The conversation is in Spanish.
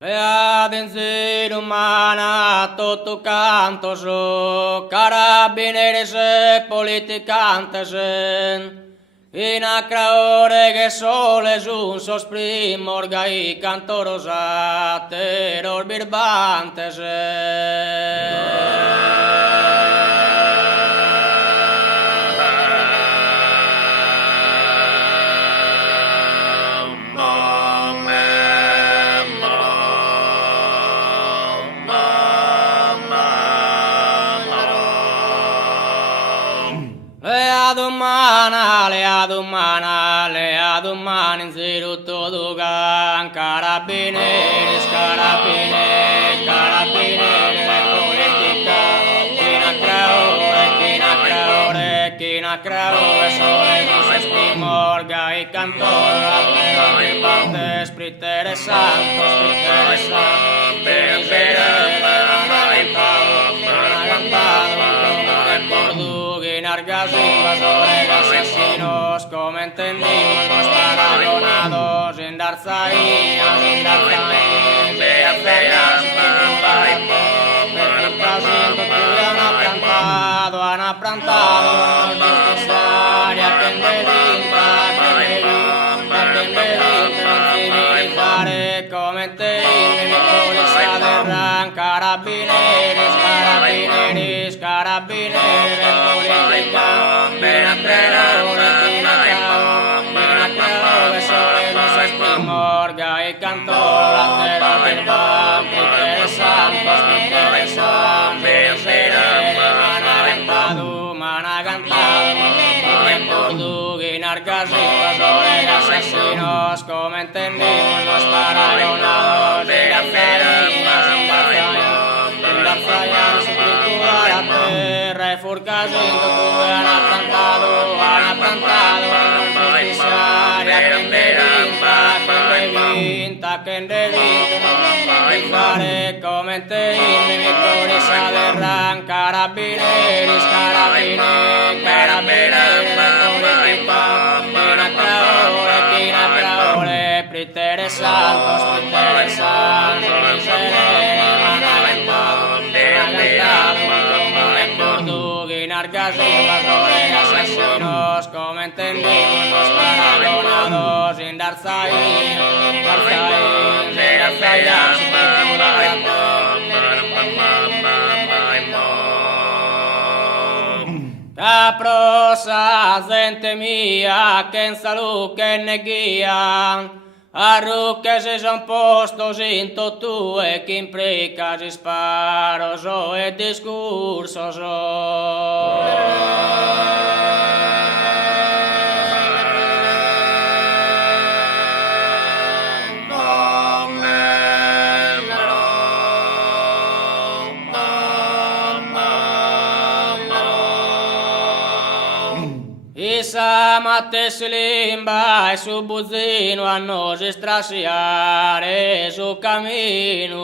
Beaten ser umana, tutto canto su, carabinieri se politicantes in acraore che sole su, sosprim orgai cantorosa, terror birbantes lead umana in zero todo gan, carabinieri, carabinieri, politica, china creore, sole nos esprimorga y cantora, pero parte spritere santos, asesinos, como entendimos los paragonados, en Darzainas, han plantado, necesaria que civilizare, como entendimos, de ran, carabineros, política, Morga y cantora, asesinos, como entendimos los paragonados, de la tierra y furcasiento que han plantado, que en fare come te in vittoria de ran carabinieri china creore pritere santos asesinos, como entendimos los paragonados, in Caprosa, gente mia, che in salute che ne guia, a rucche si son postos in tu e chi impreca si sparo so e discorso Matte limba e su buzzino a noi strasciare su cammino.